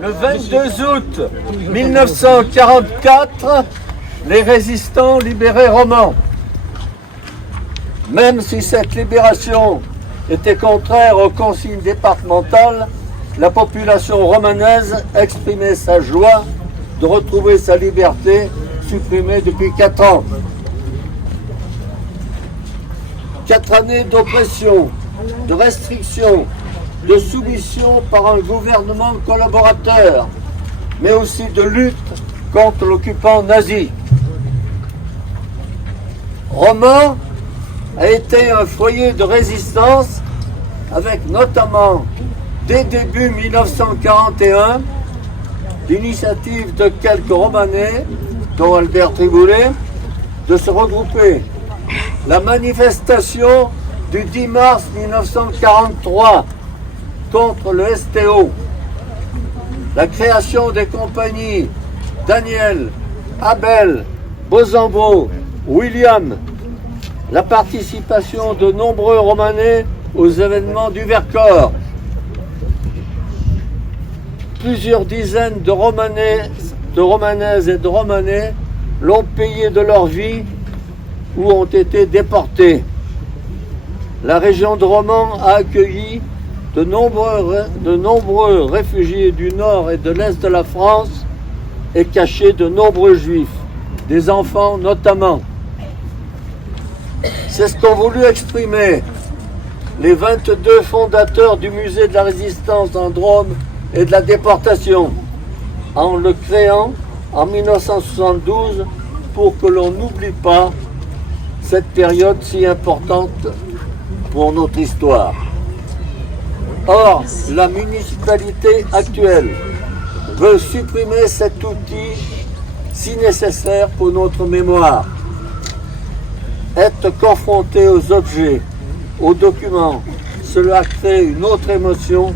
Le 22 août 1944, les résistants libéraient Romans. Même si cette libération était contraire aux consignes départementales, la population romanaise exprimait sa joie de retrouver sa liberté supprimée depuis 4 ans. 4 années d'oppression, de restriction, de soumission par un gouvernement collaborateur, mais aussi de lutte contre l'occupant nazi. Romans a été un foyer de résistance avec notamment, dès début 1941, l'initiative de quelques Romanais, dont Albert Triboulet, de se regrouper. La manifestation du 10 mars 1943 contre le STO, la création des compagnies Daniel, Abel, Bozambo, William, la participation de nombreux Romanais aux événements du Vercors. Plusieurs dizaines de Romanaises et de Romanais l'ont payé de leur vie ou ont été déportés. La région de Romans a accueilli de nombreux réfugiés du nord et de l'est de la France et caché de nombreux juifs, des enfants notamment. C'est ce qu'ont voulu exprimer les 22 fondateurs du musée de la résistance en Drôme et de la déportation, en le créant en 1972 pour que l'on n'oublie pas cette période si importante pour notre histoire. Or, la municipalité actuelle veut supprimer cet outil si nécessaire pour notre mémoire. Être confronté aux objets, aux documents, cela crée une autre émotion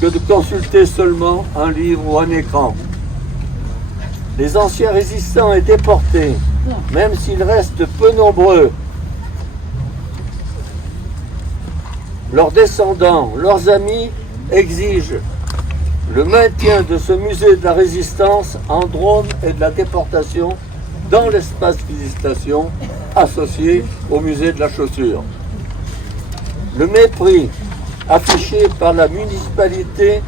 que de consulter seulement un livre ou un écran. Les anciens résistants et déportés, même s'ils restent peu nombreux, leurs descendants, leurs amis exigent le maintien de ce musée de la résistance en Drôme et de la déportation dans l'espace visitation associé au musée de la chaussure. Le mépris affiché par la municipalité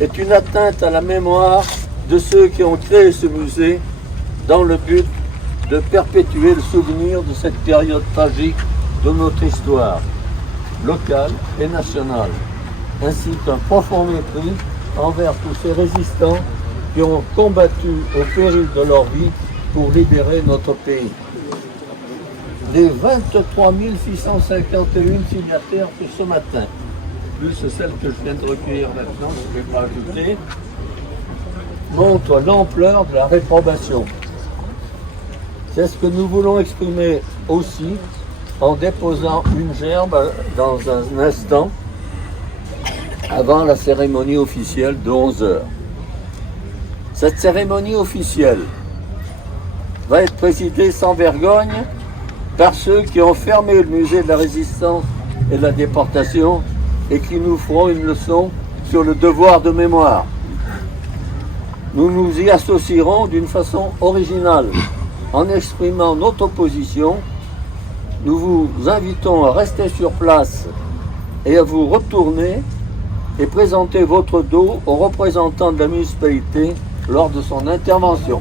est une atteinte à la mémoire de ceux qui ont créé ce musée dans le but de perpétuer le souvenir de cette période tragique de notre histoire locale et nationale, ainsi qu'un profond mépris envers tous ces résistants qui ont combattu au péril de leur vie pour libérer notre pays. Les 23 651 signataires pour ce matin, plus celle que je viens de recueillir maintenant, je ne vais pas ajouter, montrent l'ampleur de la réprobation. C'est ce que nous voulons exprimer aussi en déposant une gerbe dans un instant avant la cérémonie officielle de 11 h. Cette cérémonie officielle va être présidée sans vergogne par ceux qui ont fermé le musée de la résistance et de la déportation et qui nous feront une leçon sur le devoir de mémoire. Nous nous y associerons d'une façon originale en exprimant notre opposition. Nous vous invitons à rester sur place et à vous retourner et présenter votre dos au représentant de la municipalité lors de son intervention.